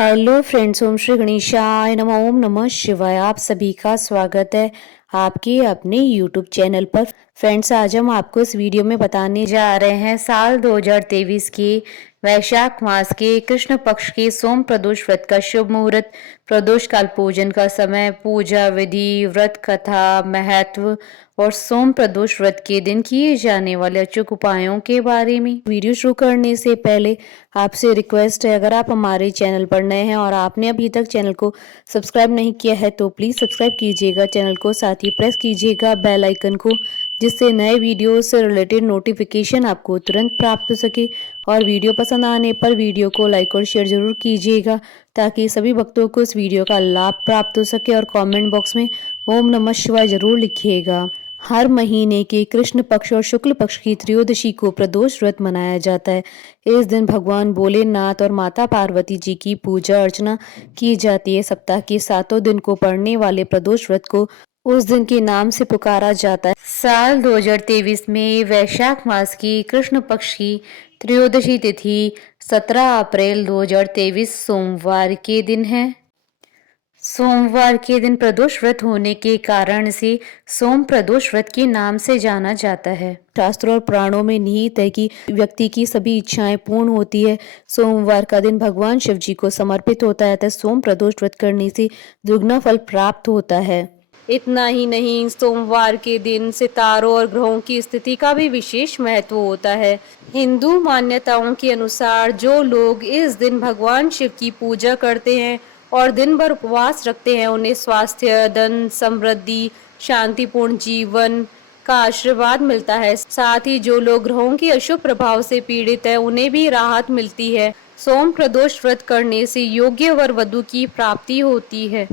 Hello friends, ओम श्री गणेशाय नमः। ओम नमः शिवाय। आप सभी का स्वागत है आपके अपने यूट्यूब चैनल पर। फ्रेंड्स, आज हम आपको इस वीडियो में बताने जा रहे हैं साल 2023 के वैशाख मास के कृष्ण पक्ष के सोम प्रदोष व्रत का शुभ मुहूर्त, प्रदोष काल, पूजन का समय, पूजा विधि, व्रत कथा, महत्व और सोम प्रदोष व्रत के दिन किए जाने वाले अचूक उपायों के बारे में। वीडियो शुरू करने से पहले आपसे रिक्वेस्ट है, अगर आप हमारे चैनल पर नए हैं और आपने अभी तक चैनल को सब्सक्राइब नहीं किया है तो प्लीज़ सब्सक्राइब कीजिएगा चैनल को, साथ ही प्रेस कीजिएगा बेल आइकन को, जिससे नए वीडियो से रिलेटेड नोटिफिकेशन आपको तुरंत प्राप्त हो सके। और वीडियो पसंद आने पर वीडियो को लाइक और शेयर जरूर कीजिएगा ताकि सभी भक्तों को इस वीडियो का लाभ प्राप्त हो सके। और कमेंट बॉक्स में ओम नमः शिवाय जरूर लिखिएगा। हर महीने के कृष्ण पक्ष और शुक्ल पक्ष की त्रयोदशी को प्रदोष व्रत मनाया जाता है। इस दिन भगवान भोलेनाथ और माता पार्वती जी की पूजा अर्चना की जाती है। सप्ताह के 7 दिन को पड़ने वाले प्रदोष व्रत को उस दिन के नाम से पुकारा जाता है। साल 2023 में वैशाख मास की कृष्ण पक्ष की त्रयोदशी तिथि 17 अप्रैल 2023 सोमवार के दिन है। सोमवार के दिन प्रदोष व्रत होने के कारण से सोम प्रदोष व्रत के नाम से जाना जाता है। शास्त्रों और पुराणों में निहित है कि व्यक्ति की सभी इच्छाएं पूर्ण होती है। सोमवार का दिन भगवान शिव जी को समर्पित होता है, अतः सोम प्रदोष व्रत करने से दुगना फल प्राप्त होता है। इतना ही नहीं, सोमवार के दिन सितारों और ग्रहों की स्थिति का भी विशेष महत्व होता है। हिंदू मान्यताओं के अनुसार जो लोग इस दिन भगवान शिव की पूजा करते हैं और दिन भर उपवास रखते हैं, उन्हें स्वास्थ्य, धन, समृद्धि, शांतिपूर्ण जीवन का आशीर्वाद मिलता है। साथ ही जो लोग ग्रहों के अशुभ प्रभाव से पीड़ित है, उन्हें भी राहत मिलती है। सोम प्रदोष व्रत करने से योग्य वर वधु की प्राप्ति होती है।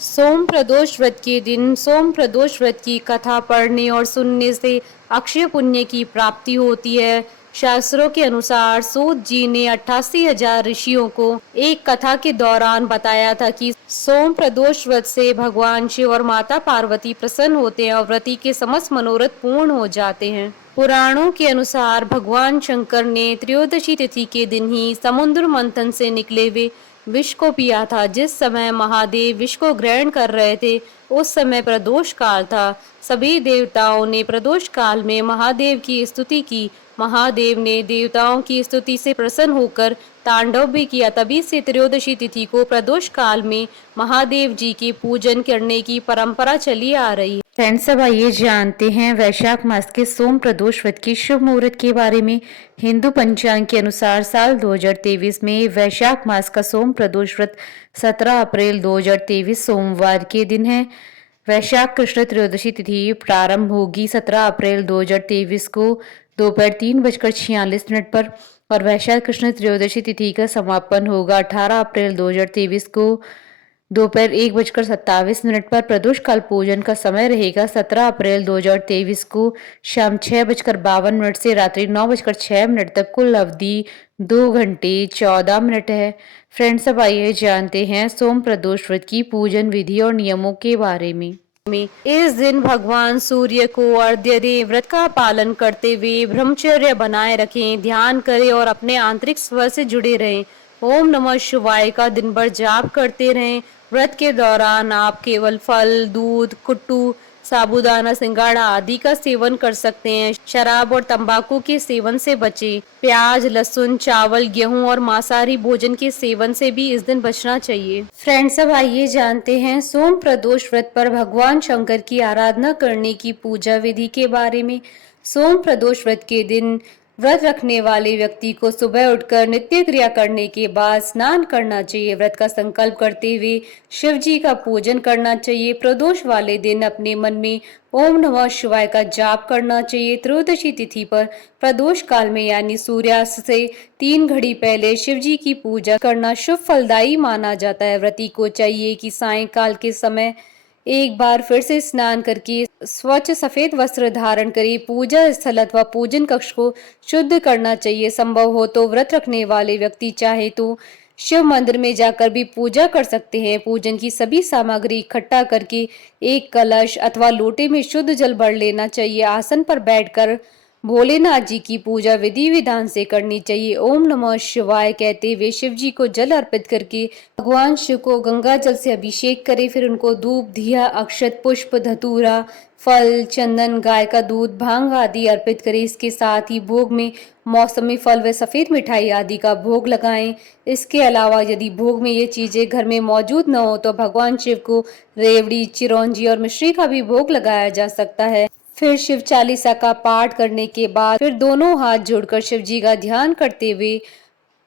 सोम प्रदोष व्रत के दिन सोम प्रदोष व्रत की कथा पढ़ने और सुनने से अक्षय पुण्य की प्राप्ति होती है। शास्त्रों के अनुसार सूत जी ने 88,000 ऋषियों को एक कथा के दौरान बताया था कि सोम प्रदोष व्रत से भगवान शिव और माता पार्वती प्रसन्न होते हैं और व्रती के समस्त मनोरथ पूर्ण हो जाते हैं। पुराणों के अनुसार भगवान शंकर ने त्रयोदशी तिथि के दिन ही समुद्र मंथन से निकले हुए विष को पिया था। जिस समय महादेव विष को ग्रहण कर रहे थे, उस समय प्रदोष काल था। सभी देवताओं ने प्रदोष काल में महादेव की स्तुति की। महादेव ने देवताओं की स्तुति से प्रसन्न होकर तांडव भी किया। तभी से त्रयोदशी तिथि को प्रदोष काल में महादेव जी के पूजन करने की परंपरा चली आ रही है। फ्रेंड्स, अब आइए जानते हैं वैशाख मास के सोम प्रदोष व्रत के शुभ मुहूर्त के बारे में। हिंदू पंचांग के अनुसार साल 2023 में वैशाख मास का सोम प्रदोष व्रत 17 अप्रैल 2023 सोमवार के दिन है। वैशाख कृष्ण त्रयोदशी तिथि प्रारंभ होगी 17 अप्रैल 2023 को दोपहर 3:46 पर और वैशाख कृष्ण त्रयोदशी तिथि का समापन होगा 18 अप्रैल 2023 को दोपहर 1:27 पर। प्रदोष काल पूजन का समय रहेगा 17 अप्रैल 2023 को शाम 6:52 से रात्रि 9:06 तक। कुल अवधि 2 घंटे 14 मिनट है। फ्रेंड्स, अब आइए जानते हैं सोम प्रदोष व्रत की पूजन विधि और नियमों के बारे में। इस दिन भगवान सूर्य को अर्घ्य दें, व्रत का पालन करते हुए ब्रह्मचर्य बनाए रखें, ध्यान करें और अपने आंतरिक स्वर से जुड़े रहें। ओम नमः शिवाय का दिन भर जाप करते रहें। व्रत के दौरान आप केवल फल, दूध, कुट्टू, साबूदाना, सिंगाड़ा आदि का सेवन कर सकते हैं। शराब और तंबाकू के सेवन से बचें। प्याज, लहसुन, चावल, गेहूं और मांसाहारी भोजन के सेवन से भी इस दिन बचना चाहिए। फ्रेंड्स, अब आइए जानते हैं सोम प्रदोष व्रत पर भगवान शंकर की आराधना करने की पूजा विधि के बारे में। सोम प्रदोष व्रत के दिन व्रत रखने वाले व्यक्ति को सुबह उठकर नित्य क्रिया करने के बाद स्नान करना चाहिए। व्रत का संकल्प करते हुए शिव जी का पूजन करना चाहिए। प्रदोष वाले दिन अपने मन में ओम नमः शिवाय का जाप करना चाहिए। त्रयोदशी तिथि पर प्रदोष काल में यानी सूर्यास्त से 3 घड़ी पहले शिव जी की पूजा करना शुभ फलदायी माना जाता है। व्रती को चाहिए कि सायंकाल के समय एक बार फिर से स्नान करके स्वच्छ सफेद वस्त्र धारण करे। पूजा स्थल अथवा पूजन कक्ष को शुद्ध करना चाहिए। संभव हो तो व्रत रखने वाले व्यक्ति चाहे तो शिव मंदिर में जाकर भी पूजा कर सकते हैं। पूजन की सभी सामग्री इकट्ठा करके एक कलश अथवा लोटे में शुद्ध जल भर लेना चाहिए। आसन पर बैठकर भोलेनाथ जी की पूजा विधि विधान से करनी चाहिए। ओम नमः शिवाय कहते हुए शिव जी को जल अर्पित करके भगवान शिव को गंगा जल से अभिषेक करें। फिर उनको धूप, दिया, अक्षत, पुष्प, धतूरा, फल, चंदन, गाय का दूध, भांग आदि अर्पित करें। इसके साथ ही भोग में मौसमी फल व सफेद मिठाई आदि का भोग लगाएं। इसके अलावा यदि भोग में ये चीजें घर में मौजूद न हो तो भगवान शिव को रेवड़ी, चिरौंजी और मिश्री का भी भोग लगाया जा सकता है। फिर शिव चालीसा का पाठ करने के बाद फिर दोनों हाथ जोड़कर शिव जी का ध्यान करते हुए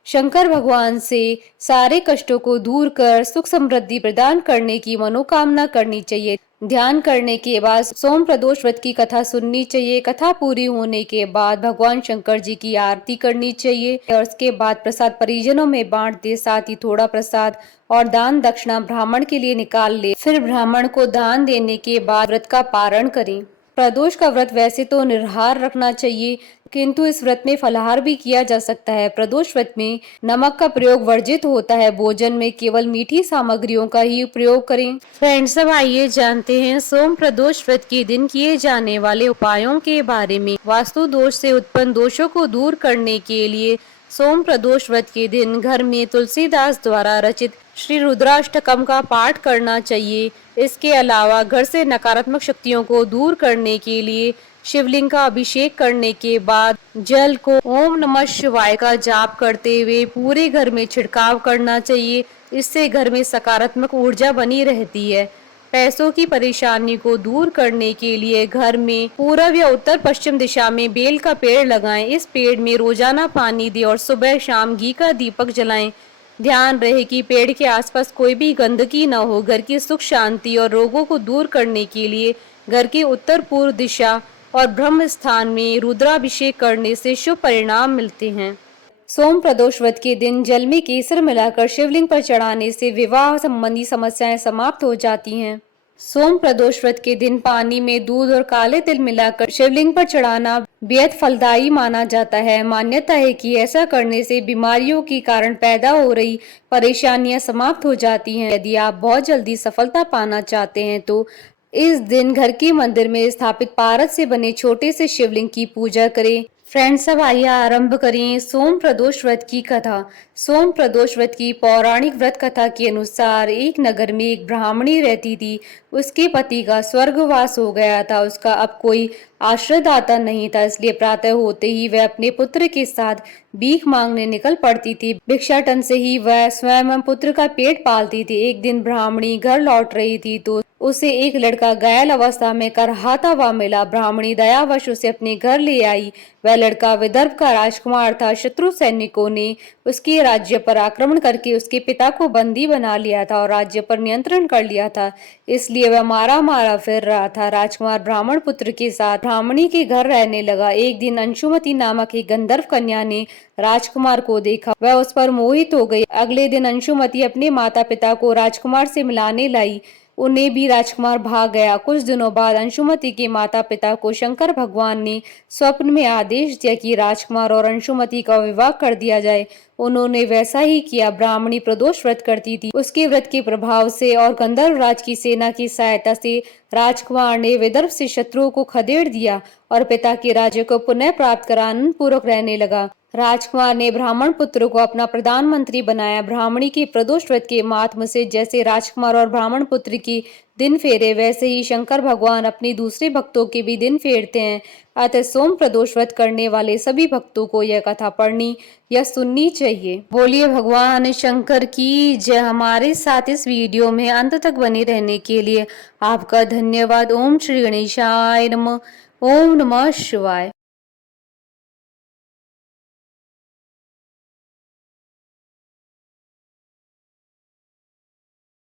शंकर भगवान से सारे कष्टों को दूर कर सुख समृद्धि प्रदान करने की मनोकामना करनी चाहिए। ध्यान करने के बाद सोम प्रदोष व्रत की कथा सुननी चाहिए। कथा पूरी होने के बाद भगवान शंकर जी की आरती करनी चाहिए और उसके बाद प्रसाद परिजनों में बांट दे। साथ ही थोड़ा प्रसाद और दान दक्षिणा ब्राह्मण के लिए निकाल ले। फिर ब्राह्मण को दान देने के बाद व्रत का पारण करें। प्रदोष का व्रत वैसे तो निराहार रखना चाहिए, किंतु इस व्रत में फलाहार भी किया जा सकता है। प्रदोष व्रत में नमक का प्रयोग वर्जित होता है। भोजन में केवल मीठी सामग्रियों का ही प्रयोग करें। फ्रेंड्स, अब आइए जानते हैं सोम प्रदोष व्रत के दिन किए जाने वाले उपायों के बारे में। वास्तु दोष से उत्पन्न दोषों को दूर करने के लिए सोम प्रदोष व्रत के दिन घर में तुलसीदास द्वारा रचित श्री रुद्राष्टकम का पाठ करना चाहिए। इसके अलावा घर से नकारात्मक शक्तियों को दूर करने के लिए शिवलिंग का अभिषेक करने के बाद जल को ओम नमः शिवाय का जाप करते हुए पूरे घर में छिड़काव करना चाहिए। इससे घर में सकारात्मक ऊर्जा बनी रहती है। पैसों की परेशानी को दूर करने के लिए घर में पूर्व या उत्तर पश्चिम दिशा में बेल का पेड़ लगाएं। इस पेड़ में रोजाना पानी दें और सुबह शाम घी का दीपक जलाएं। ध्यान रहे कि पेड़ के आसपास कोई भी गंदगी न हो। घर की सुख शांति और रोगों को दूर करने के लिए घर के उत्तर पूर्व दिशा और ब्रह्म स्थान में रुद्राभिषेक करने से शुभ परिणाम मिलते हैं। सोम प्रदोष व्रत के दिन जल में केसर मिलाकर शिवलिंग पर चढ़ाने से विवाह संबंधी समस्याएं समाप्त हो जाती हैं। सोम प्रदोष व्रत के दिन पानी में दूध और काले तिल मिलाकर शिवलिंग पर चढ़ाना बेहद फलदायी माना जाता है। मान्यता है कि ऐसा करने से बीमारियों के कारण पैदा हो रही परेशानियां समाप्त हो जाती हैं। यदि आप बहुत जल्दी सफलता पाना चाहते हैं तो इस दिन घर के मंदिर में स्थापित पारद से बने छोटे से शिवलिंग की पूजा करें। फ्रेंड्स, अब आइए आरंभ करें सोम प्रदोष व्रत की कथा। सोम प्रदोष व्रत की पौराणिक व्रत कथा के अनुसार एक नगर में एक ब्राह्मणी रहती थी। उसके पति का स्वर्गवास हो गया था। उसका अब कोई आश्रयदाता नहीं था, इसलिए प्रातः होते ही वह अपने पुत्र के साथ भीख मांगने निकल पड़ती थी। भिक्षाटन से ही वह स्वयं पुत्र का पेट पालती थी। एक दिन ब्राह्मणी घर लौट रही थी तो उसे एक लड़का घायल अवस्था में करहाता हुआ मिला। ब्राह्मणी दयावश उसे अपने घर ले आई। वह लड़का विदर्भ का राजकुमार था। शत्रु सैनिकों ने उसके राज्य पर आक्रमण करके उसके पिता को बंदी बना लिया था और राज्य पर नियंत्रण कर लिया था, इसलिए वह मारा मारा फिर रहा था। राजकुमार ब्राह्मण पुत्र के साथ ब्राह्मणी के घर रहने लगा। एक दिन अंशुमति नामक एक गंधर्व कन्या ने राजकुमार को देखा। वह उस पर मोहित हो गई। अगले दिन अंशुमति अपने माता पिता को राजकुमार से मिलाने लाई। उन्हें भी राजकुमार भाग गया। कुछ दिनों बाद अंशुमति के माता पिता को शंकर भगवान ने स्वप्न में आदेश दिया कि राजकुमार और अंशुमति का विवाह कर दिया जाए। उन्होंने वैसा ही किया। ब्राह्मणी प्रदोष व्रत करती थी। उसके व्रत के प्रभाव से और गंधर्व राज की सेना की सहायता से राजकुमार ने विदर्भ से शत्रुओं को खदेड़ दिया और पिता के राज्य को पुनः प्राप्त कर आनंद पूर्वक रहने लगा। राजकुमार ने ब्राह्मण पुत्र को अपना प्रधानमंत्री बनाया। ब्राह्मणी के प्रदोष व्रत के महात्म से जैसे राजकुमार और ब्राह्मण पुत्र की दिन फेरे, वैसे ही शंकर भगवान अपने दूसरे भक्तों के भी दिन फेरते हैं। अतः सोम प्रदोष व्रत करने वाले सभी भक्तों को यह कथा पढ़नी या सुननी चाहिए। बोलिए भगवान शंकर की जय। हमारे साथ इस वीडियो में अंत तक बने रहने के लिए आपका धन्यवाद। ओम श्री गणेशाय नमः। ओम नमः शिवाय।